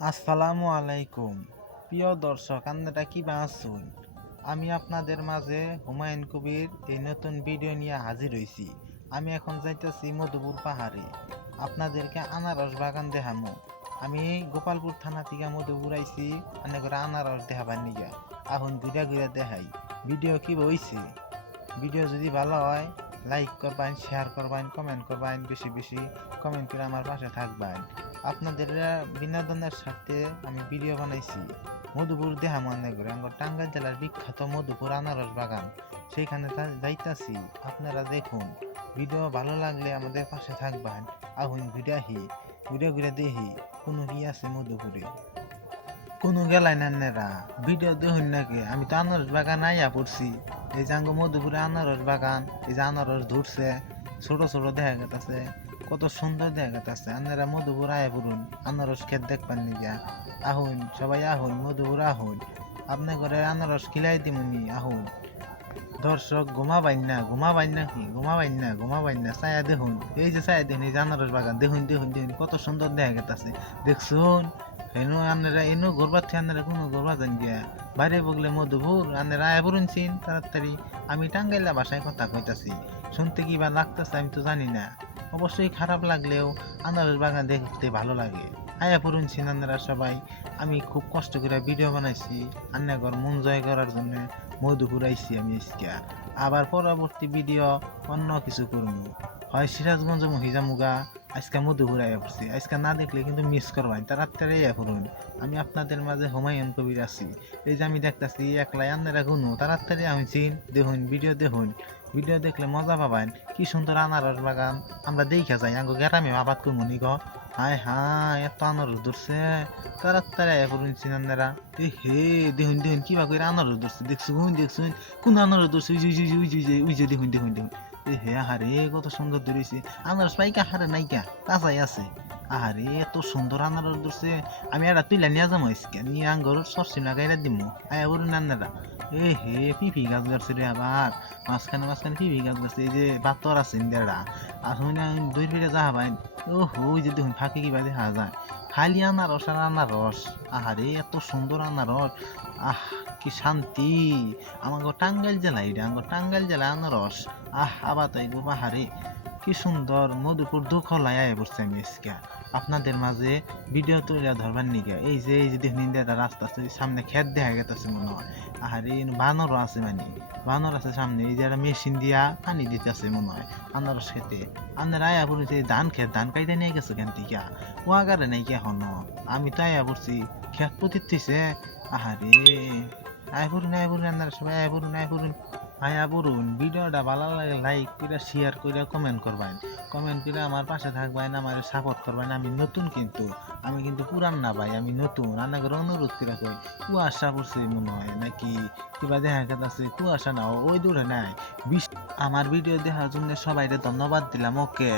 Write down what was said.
আসসালামু আলাইকুম। প্রিয় দর্শক, আপনারা কি আছেন? আমি আপনাদের মাঝে হুমায়ুন কবির এই নতুন ভিডিও নিয়ে হাজির হয়েছি আমি এখন যাইতেছি মধুপুর পাহাড়ে। আপনাদেরকে আনারস বাগান দেখামো। আমি গোপালপুর থানা থেকে মধুপুর আইছি, অনেক করে আনারস দেখাবার নিয়ে এখন ঘুরে ঘুরে দেখাই। ভিডিও কি বইছে ভিডিও যদি ভালো হয় লাইক করবেন শেয়ার করবেন কমেন্ট করবেন, বেশি বেশি কমেন্ট করে আমার পাশে থাকবেন। আপনাদের বিনোদনের সাথে আমি ভিডিও বানাইছি, মধুপুর দেহা মনে করে। আমার টাঙ্গাইল জেলার বিখ্যাত মধুপুর আনারস বাগান। সেইখানে যাইতাছি, আপনারা দেখুন। ভিডিও ভালো লাগলে আমাদের পাশে থাকবেন। আহুন ঘুরাহি ঘুরে ঘুরে দেখি কোনো কি আছে মধুপুরে। কোনো গেলাই নান্নেরা ভিডিও দেখুন নাকি। আমি তো আনারস বাগান আইয়া পড়ছি। এই যে আঙ্গ মধুপুরে আনারস বাগান, এই যে আনারস ধরছে, ছোট ছোট দেখা গেছে কত সুন্দর দেখা গেছে আপনারা মধুপুর আয় পড়ুন, আনারস খেত দেখবেন নিগা আহুন, সবাই আহুন, মধুপুর আহুন। আপনার ঘরে আনারস খিলাই দিমুনি, আহুন। দর্শক ঘুমাবাইন না ঘুমাবাইন না কি? ঘুমাবাইন না ঘুমাবাইন না, ছায়া দেখুন। এই যে ছায়া দেখুন, এই যে আনারস বাগান, দেখুন দেখুন দেখুন, কত সুন্দর দেখা গেছে দেখছুন, এনো আপনারা এনো ঘুরবার থেকে আপনারা কোনো ঘুরবা যান গিয়া। বাইরে বগলে মধুপুর আপনারা আয়া চিন তাড়াতাড়ি। আমি টাঙ্গাইলা ভাষায় কথা কইতাছি। শুনতে কি বা লাগতেছে আমি তো জানি না। অবশ্যই খারাপ লাগলেও আনারস বাগান দেখতে ভালো লাগে। আয়া পড়ুন সিনান্দারা সবাই। আমি খুব কষ্ট করে ভিডিও বানাইছি আন্নাগর মন জয় করার জন্য মধুপুর আইছি আমি আজকে আবার পরবর্তী ভিডিও অন্য কিছু করব। হয় সিরাজগঞ্জ মহিজামুগা আজকে মধুপুর আয়া পড়ছি। আজকে না দেখলে কিন্তু মিস করবাই তাড়াতাড়ি আয়া করুন আমি আপনাদের মাঝে হুমায়ুন কবির আছি। এই যে আমি দেখতাছি, একলাই আন্নারা গুনো তাড়াতাড়ি আমি চিন দেখুন ভিডিও দেখুন। ভিডিও দেখলে মজা পাবেন। কি সুন্দর আনারস বাগান, আমরা দেখা যাই। আঙ্গো গ্রামে আবাদ করব নি গো। হায় হায়, এত আনারস ধরছে তাড়াতাড়ি আয়া করুন চিনান্দারা এ হে, দেখুন দেখুন কিবা করে আনারস ধরছে দেখছুন দেখছুন কোন আনারস ধরছে উই উই উই উই উই যে দেখুন দেখুন দেখুন। এ হে, আহারে, কত সুন্দর ধরেছে আনারস পাইকা হারে নাইকা, তাজাই আছে। আহারে, এত সুন্দর আনারস ধরছে। আমি এটা তুইলা নিয়ে যাব আজকে নিয়ে আঙ্গর সরষে লাগাইরা দিমু। আয়া করুন আন্নারা এ হে, পিপি গাছ গাছে রে আবার। মাঝখানে মাঝখানে পিপি গাছ গাছে এই যে বাতর আছে ইন্দিয়ারা আসলে আমি দুই ফিরে যাহা পাই ও হো যে দেখুন, ফাঁকি কিবা দেখা যায়। খালি আনারস আর আনারস। আহারে, এত সুন্দর আনারস। আহ, কি শান্তি। আমাকে টাঙ্গাইল জেলা এটা আমার টাঙ্গাইল জেলা আনারস। আহ আবার তাই গো পাহাড়ে কি সুন্দর মধুপুর দুখলায় আয় পড়ছে আমি আজকে। আপনাদের মাঝে ভিডিও তুলে ধরবার নিকে এই যে এই যে দেখুন রাস্তা আছে সামনে খেত দেখা গেছে মনে হয়। আহারে বানরও আছে মানে। বানর আছে সামনে, এই যে একটা মেশিন দিয়া পানি দিতেছে মনে হয়। আনারস খেতে। আপনার আয়া পড়েছে ধান খেত ধান কাইতে নিয়ে গেছে কেন টিকা ও আগারে নাই কি এখন। আমি তো আয়া পড়ছি খেত পুতির থইছে আহারে, আয় পড়ুন আয় পড়ুন, আপনারা সবাই আয় পড়ুন আয় পড়ুন। আয়া পড়ুন ভিডিওটা ভালো লাগে লাইক করে শেয়ার করে কমেন্ট করবেন। কমেন্ট করে আমার পাশে থাকবেন, আমার সাপোর্ট করবেন। আমি নতুন কিন্তু, আমি কিন্তু পুরান না ভাই, আমি নতুন। রান্না করে অনুরোধ করে কই, কুয়াশা পড়ছে মনে হয় নাকি? কিবা দেখা গেছে কুয়াশা না, ওই দূরে নাই। বিশ আমার ভিডিও দেখার জন্য সবাইকে ধন্যবাদ দিলাম ওকে